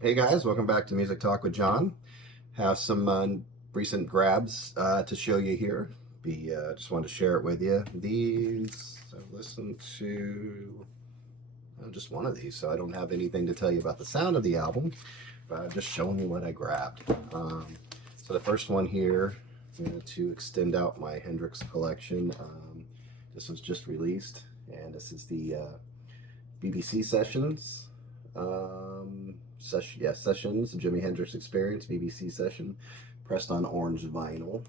Hey guys, welcome back to Music Talk with John. Have some recent grabs to show you here. Just wanted to share it with you. These I've listened to just one of these, so I don't have anything to tell you about the sound of the album, but I'm just showing you what I grabbed. So the first one here, to extend out my Hendrix collection. This was just released, and this is the BBC Sessions. Sessions, Jimi Hendrix Experience, BBC Session, pressed on orange vinyl.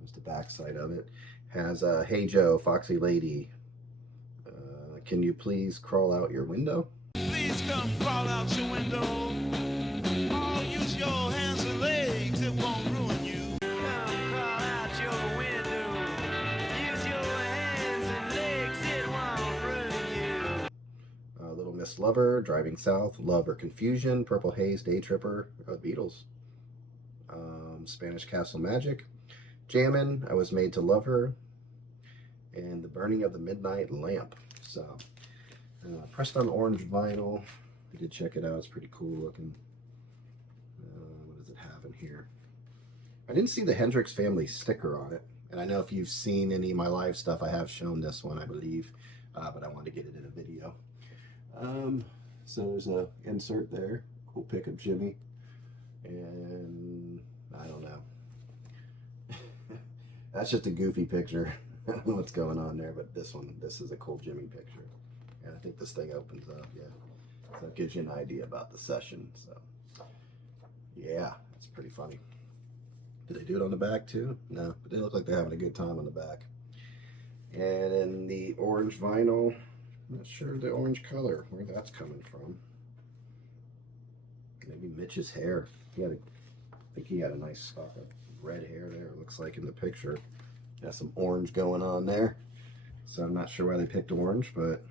There's the back side of it. Has Hey Joe, Foxy Lady, Can You Please Crawl Out Your Window? Please come crawl out your window. Oh, use your hands and legs, it won't ruin you. Come crawl out your window. Use your hands and legs, it won't ruin you. Little Miss Lover, Driving South, Love or Confusion, Purple Haze, Day Tripper, Beatles. Spanish Castle Magic, Jammin', I Was Made to Love Her, and The Burning of the Midnight Lamp. So, pressed on orange vinyl. I did check it out. It's pretty cool looking. What does it have in here? I didn't see the Hendrix family sticker on it. And I know if you've seen any of my live stuff, I have shown this one, I believe. But I wanted to get it in a video. So there's a insert there. Cool pic of Jimmy. And I don't know. That's just a goofy picture. I don't know what's going on there, but this is a cool Jimmy picture. And I think this thing opens up, yeah. So it gives you an idea about the session. So yeah, it's pretty funny. Did they do it on the back too? No, but they look like they're having a good time on the back. And in the orange vinyl, I'm not sure the orange color, where that's coming from. Maybe Mitch's hair. I think he had a nice stock of red hair there, it looks like in the picture. Got some orange going on there. So I'm not sure why they picked orange, but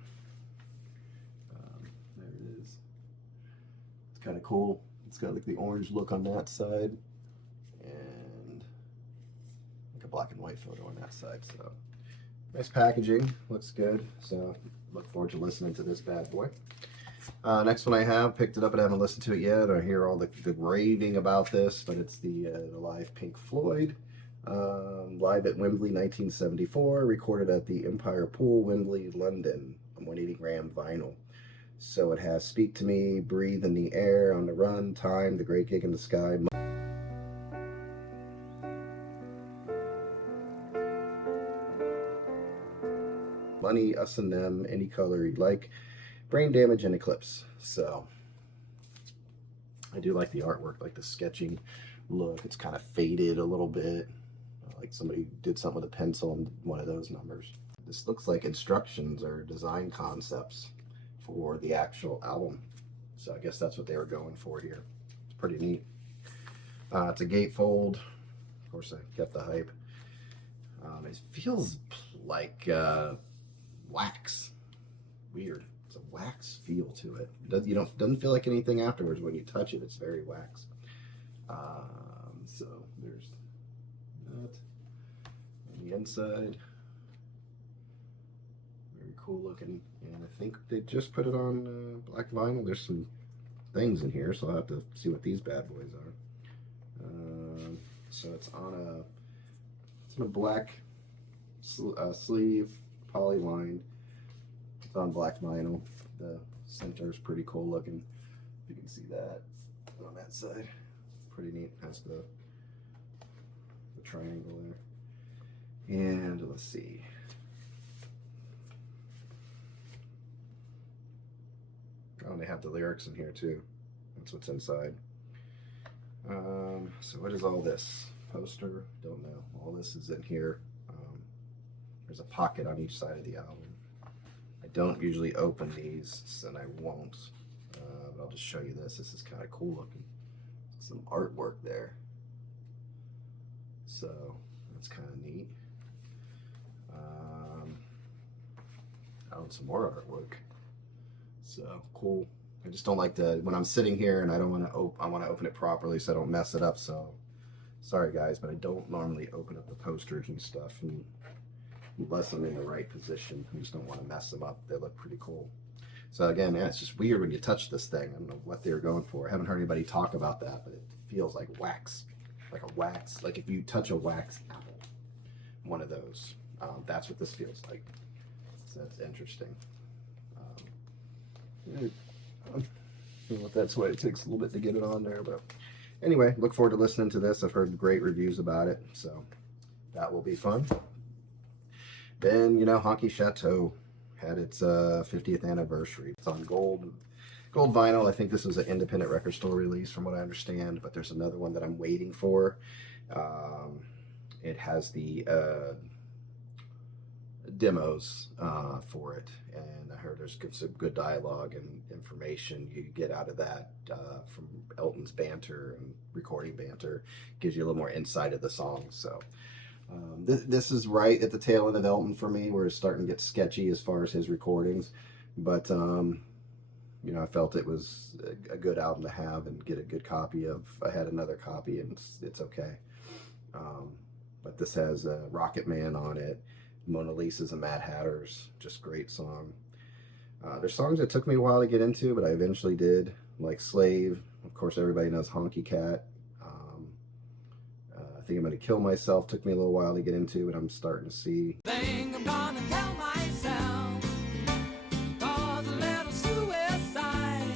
there it is. It's kind of cool. It's got like the orange look on that side and like a black and white photo on that side. So nice packaging, looks good. So look forward to listening to this bad boy. Next one I have, picked it up and I haven't listened to it yet. I hear all the raving about this, but it's the live Pink Floyd. Live at Wembley 1974, recorded at the Empire Pool, Wembley, London, on 180 gram vinyl. So it has Speak to Me, Breathe in the Air, On the Run, Time, The Great Gig in the Sky, Money, Us and Them, Any Color You Like, Brain Damage, and Eclipse. So I do like the artwork, like the sketching look. It's kind of faded a little bit, like somebody did something with a pencil on one of those numbers. This looks like instructions or design concepts for the actual album. So I guess that's what they were going for here. It's pretty neat. It's a gatefold. Of course, I get the hype. It feels like wax. Weird. It's a wax feel to it. Doesn't feel like anything afterwards. When you touch it, it's very wax. So there's that. On the inside, very cool looking. And I think they just put it on black vinyl. There's some things in here, so I'll have to see what these bad boys are. So it's on a black sleeve, poly lined. It's on black vinyl. The center is pretty cool looking. You can see that on that side. Pretty neat. Has the triangle there. And let's see. Oh, they have the lyrics in here too. That's what's inside. So what is all this? Poster? Don't know. All this is in here. There's a pocket on each side of the album. I don't usually open these, and I won't. But I'll just show you this. This is kind of cool looking. Some artwork there. So that's kind of neat. Some more artwork. So cool. I just don't like to, when I'm sitting here and I don't want to I want to open it properly so I don't mess it up. So sorry guys, but I don't normally open up the posters and stuff unless I'm in the right position. I just don't want to mess them up. They look pretty cool. So again, man, it's just weird when you touch this thing. I don't know what they were going for. I haven't heard anybody talk about that, but it feels like wax, like a wax, like if you touch a wax apple, one of those. That's what this feels like. So that's interesting. I don't know if that's why it takes a little bit to get it on there, but anyway, look forward to listening to this. I've heard great reviews about it, so that will be fun. Then, you know, Honky Chateau had its 50th anniversary. It's on gold vinyl. I think this is an independent record store release from what I understand, but there's another one that I'm waiting for. It has the demos for it, and I heard there's some good dialogue and information you get out of that from Elton's banter and recording banter. Gives you a little more insight of the songs. So this is right at the tail end of Elton for me, where it's starting to get sketchy as far as his recordings, but you know, I felt it was a good album to have and get a good copy of. I had another copy, and it's okay. But this has Rocket Man on it, Mona Lisa's and Mad Hatter's, just great song. There's songs that took me a while to get into, but I eventually did, like Slave. Of course, everybody knows Honky Cat. I Think I'm Gonna Kill Myself took me a little while to get into, but I'm starting to see. Think I'm gonna kill myself, cause a little suicide.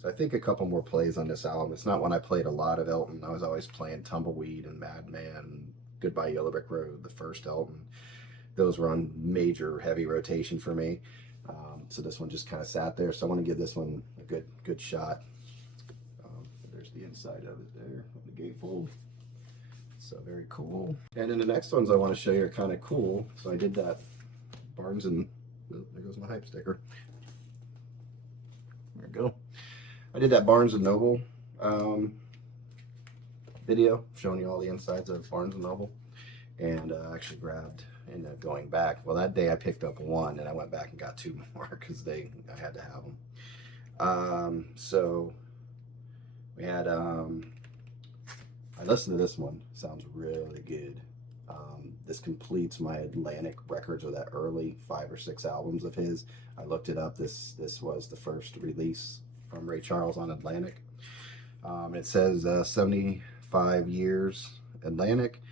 So I think a couple more plays on this album. It's not one I played a lot of Elton. I was always playing Tumbleweed and Madman, Goodbye Yellow Brick Road, the first Elton. Those were on major heavy rotation for me. So this one just kind of sat there. So I want to give this one a good shot. There's the inside of it there, the gatefold. So very cool. And then the next ones I want to show you are kind of cool. So I did that Barnes and, oh, there goes my hype sticker. There we go. I did that Barnes and Noble video showing you all the insides of Barnes and Noble, and actually grabbed, and going back, well, that day I picked up one and I went back and got two more because I had to have them. So we had I listened to this one. Sounds really good. This completes my Atlantic records, or that early 5 or 6 albums of his. I looked it up. This was the first release from Ray Charles on Atlantic. It says 75 years Atlantic.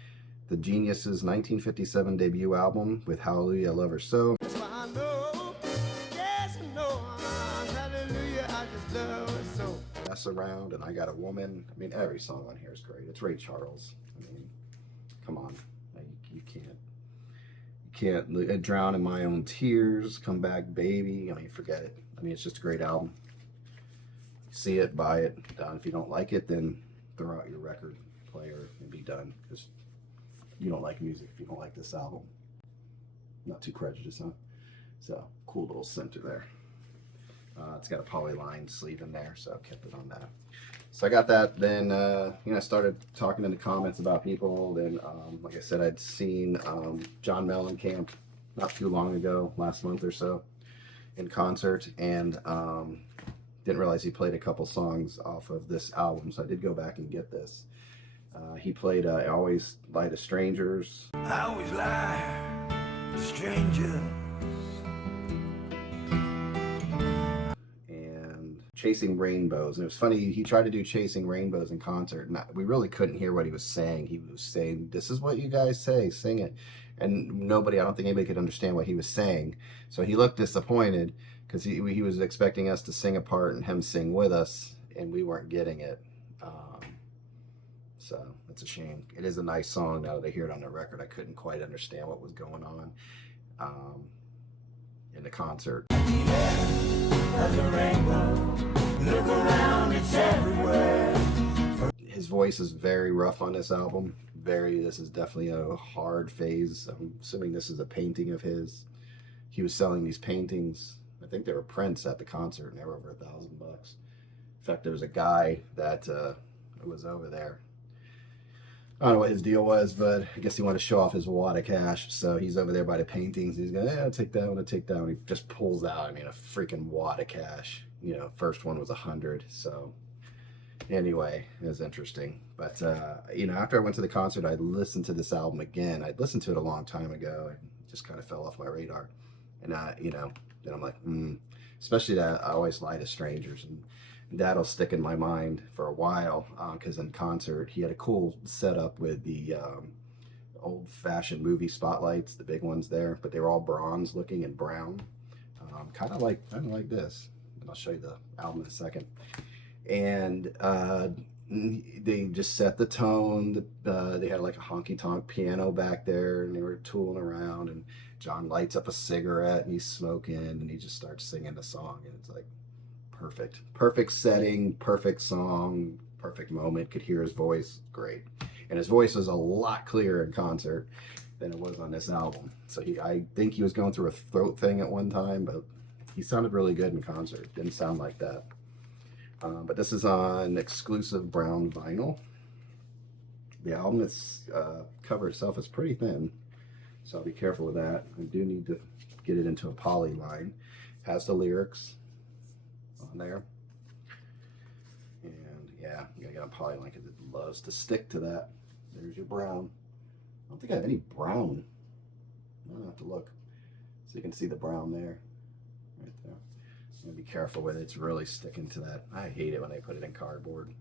The Geniuses' 1957 debut album with Hallelujah, I Love Her So. That's why I know, yes I know, hallelujah, I just love it so. Mess Around and I Got a Woman. I mean, every song on here is great. It's Ray Charles. I mean, come on. You can't Drown in My Own Tears, Come Back Baby. I mean, forget it. I mean, it's just a great album. See it, buy it. If you don't like it, then throw out your record player and be done, because you don't like music if you don't like this album. Not too prejudiced, huh? So, cool little center there. It's got a polyline sleeve in there, so I kept it on that. So I got that. Then, you know, I started talking in the comments about people. Then, like I said, I'd seen John Mellencamp not too long ago, last month or so, in concert, and didn't realize he played a couple songs off of this album, so I did go back and get this. He played I Always Lie to Strangers. I always lie to strangers. And Chasing Rainbows. And it was funny, he tried to do Chasing Rainbows in concert, and we really couldn't hear what he was saying. He was saying, "This is what you guys say, sing it." And I don't think anybody could understand what he was saying. So he looked disappointed, because he was expecting us to sing a part and him sing with us, and we weren't getting it. So it's a shame. It is a nice song. Now that I hear it on the record, I couldn't quite understand what was going on in the concert. Look around, it's everywhere. His voice is very rough on this album. This is definitely a hard phase. I'm assuming this is a painting of his. He was selling these paintings. I think they were prints at the concert, and they were over $1,000. In fact, there was a guy that was over there. I don't know what his deal was, but I guess he wanted to show off his wad of cash. So he's over there by the paintings. He's going, "Yeah, I'll take that one, I'll take that one." He just pulls out, I mean, a freaking wad of cash. You know, first one was 100. So anyway, it was interesting. But, you know, after I went to the concert, I listened to this album again. I'd listened to it a long time ago. It just kind of fell off my radar. And, you know, then I'm like, especially that I Always Lie to Strangers, and that'll stick in my mind for a while because in concert he had a cool setup with the old-fashioned movie spotlights, the big ones there, but they were all bronze looking and brown, kind of like this. And I'll show you the album in a second. And they just set the tone. They had like a honky-tonk piano back there, and they were tooling around, and John lights up a cigarette and he's smoking, and he just starts singing the song, and it's like perfect setting, perfect song, perfect moment. Could hear his voice, great. And his voice was a lot clearer in concert than it was on this album. So I think he was going through a throat thing at one time, but he sounded really good in concert. Didn't sound like that. But this is on exclusive brown vinyl. The album cover itself is pretty thin, so I'll be careful with that. I do need to get it into a poly line. Has the lyrics on there. And yeah, you gotta get a poly line because it loves to stick to that. There's your brown. I don't think I have any brown. I'll have to look. So you can see the brown there. Right there. I'm gonna be careful with it. It's really sticking to that. I hate it when they put it in cardboard.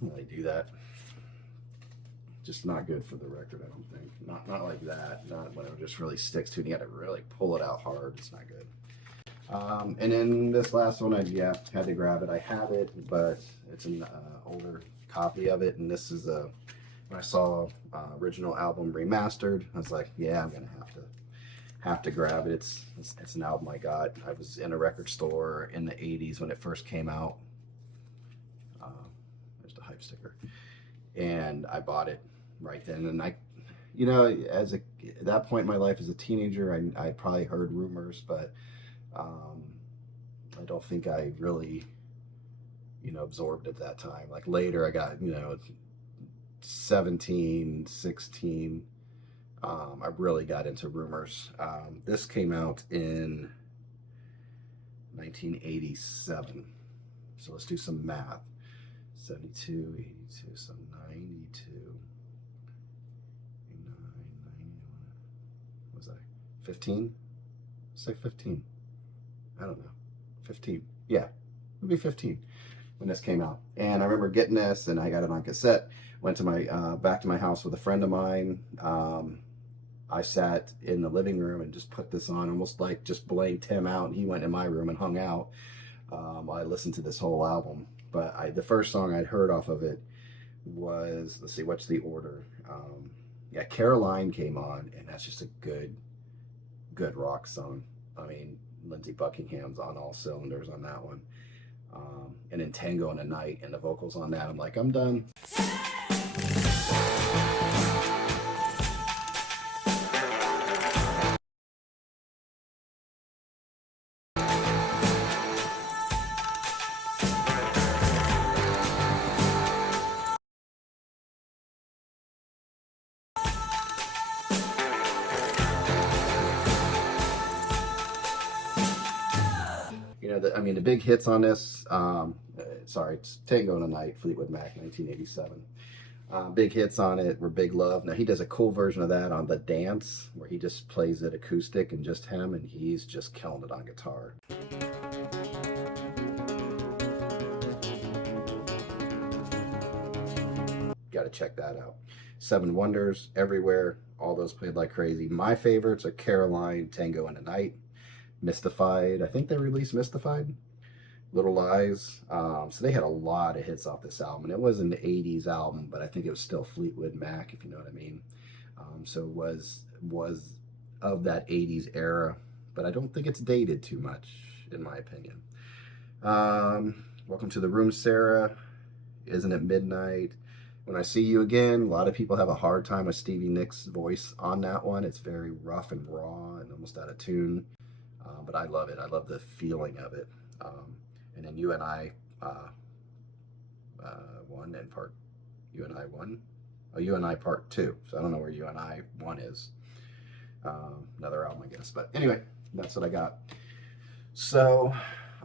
When they do that. Just not good for the record, I don't think. Not like that. Not when it just really sticks to it. You gotta really pull it out hard. It's not good. And then this last one, I had to grab it. I have it, but it's an older copy of it, and this is when I saw original album remastered, I was like, yeah, I'm gonna have to grab it. It's an album I got. I was in a record store in the 80s when it first came out. There's the hype sticker, and I bought it right then. And at that point in my life as a teenager, I probably heard rumors, but I don't think I really, absorbed at that time. Like later I got, 17, 16, I really got into rumors. This came out in 1987. So let's do some math. 72, 82, so 92, 89, 91. What was I? 15? Say 15. I don't know. 15. Yeah, it would be 15 when this came out. And I remember getting this, and I got it on cassette. Went to my back to my house with a friend of mine. I sat in the living room and just put this on, almost like just blanked him out, and he went in my room and hung out while I listened to this whole album. But the first song I'd heard off of it was, let's see, what's the order? Caroline came on, and that's just a good rock song. I mean, Lindsey Buckingham's on all cylinders on that one. And then Tango in the Night and the vocals on that, I'm like, I'm done. The big hits on this, it's Tango in the Night, Fleetwood Mac, 1987. Big hits on it were Big Love. Now he does a cool version of that on The Dance, where he just plays it acoustic and just him, and he's just killing it on guitar. Got to check that out. Seven Wonders, Everywhere, all those played like crazy. My favorites are Caroline, Tango in the Night, Mystified. I think they released Mystified, Little Lies. So they had a lot of hits off this album. And it was an 80s album, but I think it was still Fleetwood Mac, if you know what I mean. So it was of that 80s era, but I don't think it's dated too much, in my opinion. Welcome to the Room, Sarah. Isn't It Midnight? When I See You Again. A lot of people have a hard time with Stevie Nicks' voice on that one. It's very rough and raw and almost out of tune. But I love it. I love the feeling of it. And then You and I one and part, You and I one. Oh, You and I part two. So I don't know where You and I one is. Another album, I guess. But anyway, that's what I got. So,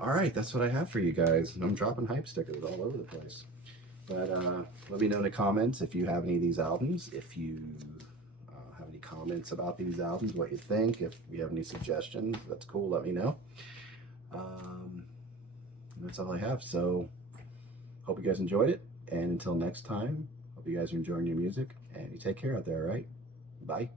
all right, that's what I have for you guys. And I'm dropping hype stickers all over the place. But let me know in the comments if you have any of these albums. If you have any comments about these albums, what you think. If you have any suggestions, that's cool. Let me know. That's all I have. So hope you guys enjoyed it. And until next time, hope you guys are enjoying your music. And you take care out there, all right? Bye.